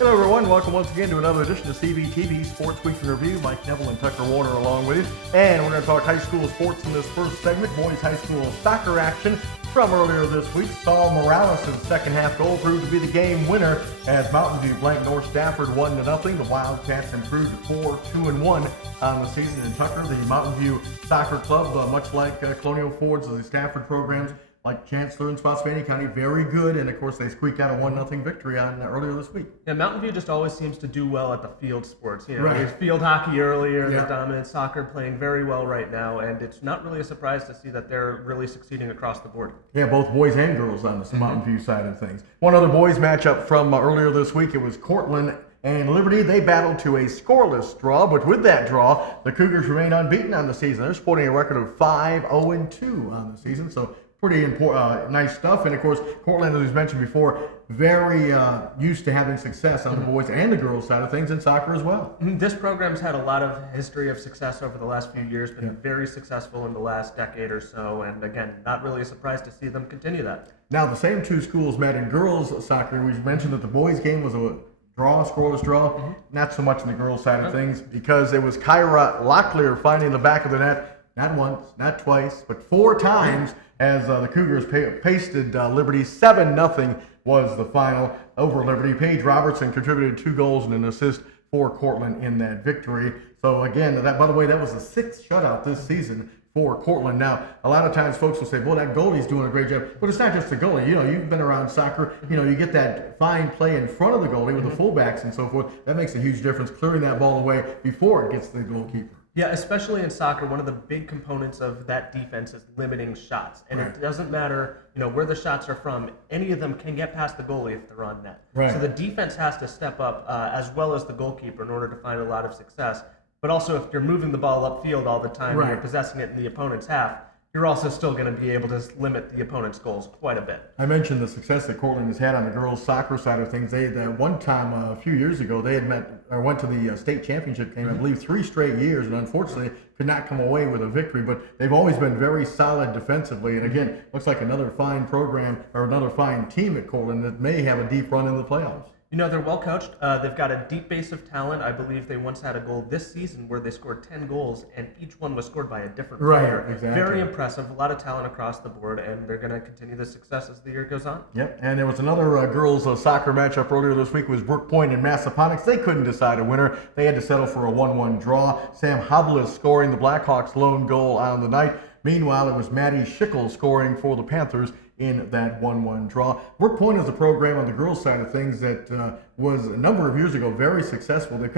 Hello everyone, welcome once again to another edition of CVTV Sports Week in Review. Mike Neville and Tucker Warner along with you. And we're going to talk high school sports in this first segment. Boys high school soccer action from earlier this week. Saul Morales' second half goal proved to be the game winner as Mountain View blanked North Stafford 1-0. The Wildcats improved to 4-2-1 on the season. And Tucker, the Mountain View Soccer Club, much like Colonial Ford's, the Stafford programs, like Chancellor and Spotsylvania County, very good, and of course they squeaked out a 1-0 victory on earlier this week. Yeah, Mountain View just always seems to do well at the field sports. You know, Right. there's field hockey earlier, Yeah. the dominant soccer playing very well right now, and it's not really a surprise to see that they're really succeeding across the board. Yeah, both boys and girls on the Mountain View side of things. One other boys matchup from earlier this week, it was Cortland and Liberty. They battled to a scoreless draw, but with that draw, the Cougars remain unbeaten on the season. They're sporting a record of 5-0-2 on the season, so pretty important, nice stuff. And of course, Cortland, as we've mentioned before, very used to having success on the boys and the girls side of things in soccer as well. This program's had a lot of history of success over the last few years, been very successful in the last decade or so, and again, not really a surprise to see them continue that. Now, the same two schools met in girls soccer. We've mentioned that the boys game was a draw, scoreless draw. Not so much on the girls side of things, because it was Kyra Locklear finding the back of the net, not once, not twice, but 4 times, as the Cougars pasted Liberty. 7-0 was the final over Liberty. Paige Robertson contributed 2 goals and an assist for Cortland in that victory. So again, that, by the way, that was the 6th shutout this season for Cortland. Now, a lot of times folks will say, well, that goalie's doing a great job. But it's not just the goalie. You know, you've been around soccer. You know, you get that fine play in front of the goalie with the fullbacks and so forth. That makes a huge difference, clearing that ball away before it gets to the goalkeeper. Yeah, especially in soccer, one of the big components of that defense is limiting shots. And it doesn't matter, you know, where the shots are from. Any of them can get past the goalie if they're on net. Right. So the defense has to step up as well as the goalkeeper in order to find a lot of success. But also, if you're moving the ball upfield all the time and you're possessing it in the opponent's half, you're also still going to be able to limit the opponent's goals quite a bit. I mentioned the success that Cortland has had on the girls' soccer side of things. They, one time a few years ago, they had went to the state championship game, I believe, 3 straight years, and unfortunately could not come away with a victory. But they've always been very solid defensively. And again, looks like another fine program or another fine team at Cortland that may have a deep run in the playoffs. You know, they're well coached. They've got a deep base of talent. I believe they once had a goal this season where they scored 10 goals, and each one was scored by a different player. Right, exactly. Very impressive. A lot of talent across the board, and they're going to continue the success as the year goes on. Yep, and there was another girls' soccer matchup earlier this week. It was Brook Point and Massaponax. They couldn't decide a winner. They had to settle for a 1-1 draw. Sam Hoblis scoring the Blackhawks' lone goal on the night. Meanwhile, it was Maddie Schickel scoring for the Panthers in that 1-1 draw. Brook Point is a program on the girls' side of things that was a number of years ago very successful. They've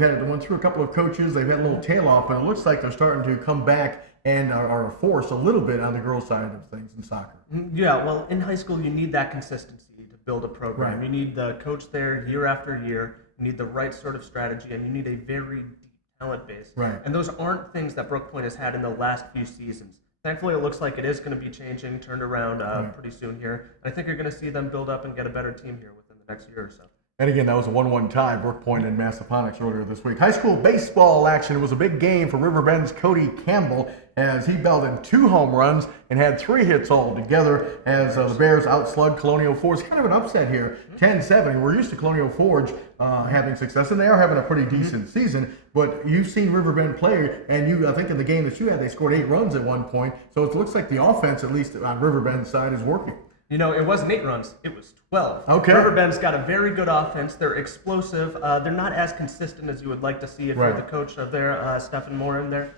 went through a couple of coaches. They've had a little tail off, but it looks like they're starting to come back and are a force a little bit on the girls' side of things in soccer. Yeah, well, in high school, you need that consistency to build a program. Right. You need the coach there year after year. You need the right sort of strategy, and you need a very deep talent base. Right. And those aren't things that Brook Point has had in the last few seasons. Thankfully, it looks like it is going to be changing, turned around pretty soon here. And I think you're going to see them build up and get a better team here within the next year or so. And again, that was a 1-1 tie, Brook Point and Massaponax earlier this week. High school baseball action. It was a big game for Riverbend's Cody Campbell as he belted 2 home runs and had 3 hits altogether as the Bears outslugged Colonial Forge. Kind of an upset here, 10-7. We're used to Colonial Forge having success, and they are having a pretty decent season. But you've seen Riverbend play, and I think in the game that you had, they scored 8 runs at one point. So it looks like the offense, at least on Riverbend's side, is working. You know, it wasn't 8 runs, it was 12. Okay. Riverbend's got a very good offense. They're explosive. They're not as consistent as you would like to see if you're the coach of their Stephen Moore in there.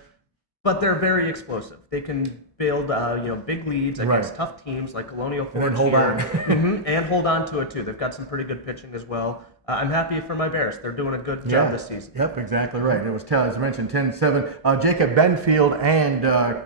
But they're very explosive. They can build, big leads against tough teams like Colonial Forge. And hold on. And hold on to it, too. They've got some pretty good pitching as well. I'm happy for my Bears. They're doing a good job this season. Yep, exactly right. It was, as I mentioned, 10-7. Jacob Benfield and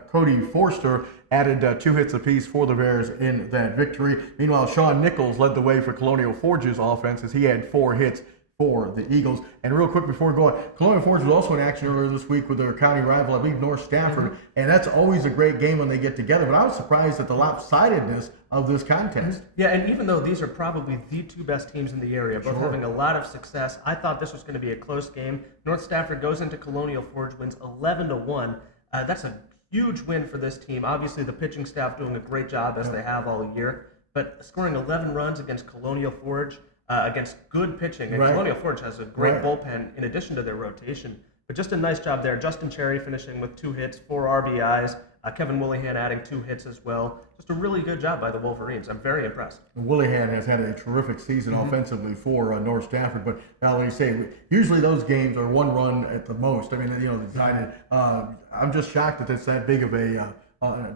Cody Forster added 2 hits apiece for the Bears in that victory. Meanwhile, Sean Nichols led the way for Colonial Forge's offense as he had 4 hits for the Eagles. And real quick before we go on, Colonial Forge was also in action earlier this week with their county rival, I believe, North Stafford. And that's always a great game when they get together. But I was surprised at the lopsidedness of this contest. Yeah, and even though these are probably the 2 best teams in the area, both having a lot of success, I thought this was going to be a close game. North Stafford goes into Colonial Forge, wins 11-1. That's a huge win for this team. Obviously, the pitching staff doing a great job as they have all year. But scoring 11 runs against Colonial Forge, against good pitching. And Right. Colonial Forge has a great Right. bullpen in addition to their rotation. But just a nice job there. Justin Cherry finishing with 2 hits, 4 RBIs. Kevin Willihan adding 2 hits as well. Just a really good job by the Wolverines. I'm very impressed. Willihan has had a terrific season offensively for North Stafford, but like you say, usually those games are 1 run at the most. I mean, decided. I'm just shocked that it's that big of a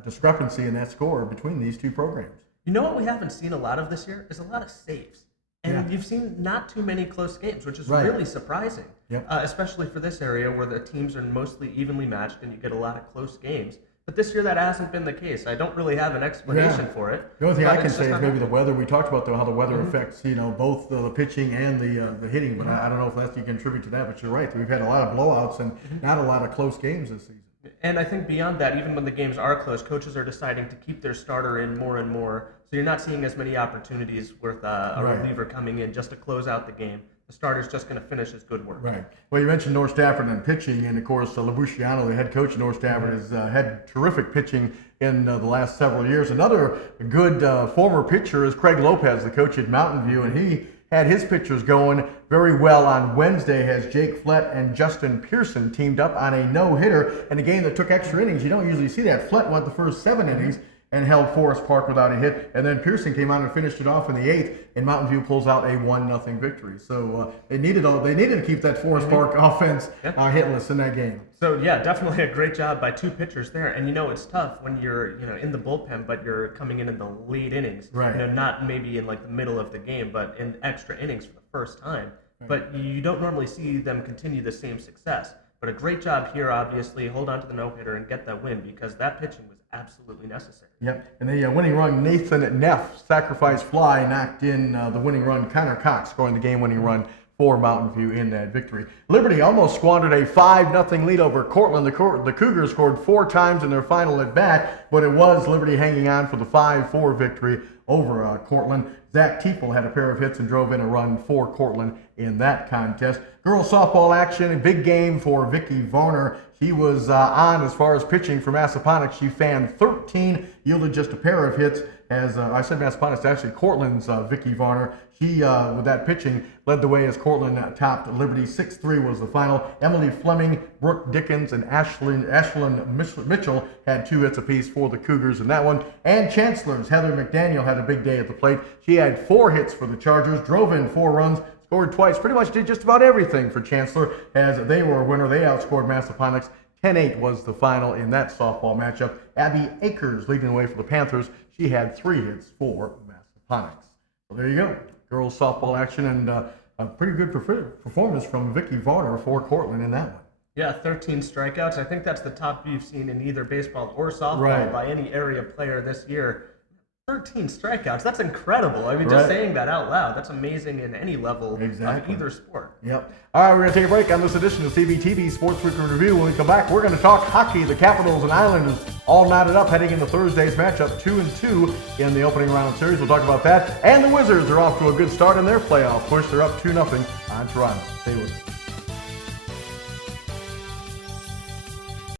discrepancy in that score between these two programs. You know what we haven't seen a lot of this year is a lot of saves. And Yeah. you've seen not too many close games, which is Right. really surprising, Yep. Especially for this area where the teams are mostly evenly matched and you get a lot of close games. But this year that hasn't been the case. I don't really have an explanation for it. The only thing but I can it's say just is not maybe the weather. We talked about how the weather affects both the pitching and the hitting, but I don't know if that's you can attribute to that. But you're right. We've had a lot of blowouts and not a lot of close games this season. And I think beyond that, even when the games are close, coaches are deciding to keep their starter in more and more. So you're not seeing as many opportunities with a Right. reliever coming in just to close out the game. The starter's just going to finish his good work. Right. Well, you mentioned North Stafford and pitching, and of course, Labuciano, the head coach of North Stafford, has had terrific pitching in the last several years. Another good former pitcher is Craig Lopez, the coach at Mountain View, and he had his pitchers going very well on Wednesday as Jake Flett and Justin Pearson teamed up on a no-hitter in a game that took extra innings. You don't usually see that. Flett went the first 7 innings and held Forest Park without a hit, and then Pearson came on and finished it off in the 8th, and Mountain View pulls out a 1-0 victory. So they needed to keep that Forest Park offense hitless in that game. So yeah, definitely a great job by 2 pitchers there. And it's tough when you're in the bullpen, but you're coming in the late innings. Right. Not maybe in like the middle of the game, but in extra innings for the first time. Right. But you don't normally see them continue the same success. But a great job here, obviously. Hold on to the no-hitter and get that win because that pitching was absolutely necessary. Yep. And the winning run, Nathan Neff, sacrifice fly, knocked in the winning run. Connor Cox scoring the game-winning run for Mountain View in that victory. Liberty almost squandered a 5-0 lead over Cortland. The Cougars scored 4 times in their final at bat, but it was Liberty hanging on for the 5-4 victory over Cortland. Zach Tiefel had a pair of hits and drove in a run for Cortland in that contest. Girls softball action, a big game for Vicky Varner. She was on as far as pitching for Massaponax. She fanned 13, yielded just a pair of hits. As I said, Massaponax, actually Cortland's Vicky Varner. She, with that pitching, led the way as Cortland topped Liberty. 6-3 was the final. Emily Fleming, Brooke Dickens, and Ashlyn Mitchell had 2 hits apiece for the Cougars in that one. And Chancellor's Heather McDaniel had a big day at the plate. She had 4 hits for the Chargers, drove in 4 runs, scored twice, pretty much did just about everything for Chancellor as they were a winner. They outscored Massaponax. 10-8 was the final in that softball matchup. Abby Akers leading the way for the Panthers. She had 3 hits for Massaponax. So there you go. Girls softball action and a pretty good performance from Vicky Varner for Cortland in that one. Yeah, 13 strikeouts. I think that's the top you've seen in either baseball or softball Right. by any area player this year. 13 strikeouts. That's incredible. I mean, just saying that out loud, that's amazing in any level of either sport. Yep. All right, we're going to take a break on this edition of CVTV Sports Weekend Review. When we come back, we're going to talk hockey. The Capitals and Islanders all knotted up heading into Thursday's matchup, 2-2 in the opening round series. We'll talk about that. And the Wizards are off to a good start in their playoff push. They're up 2-0 on Toronto. Stay with us.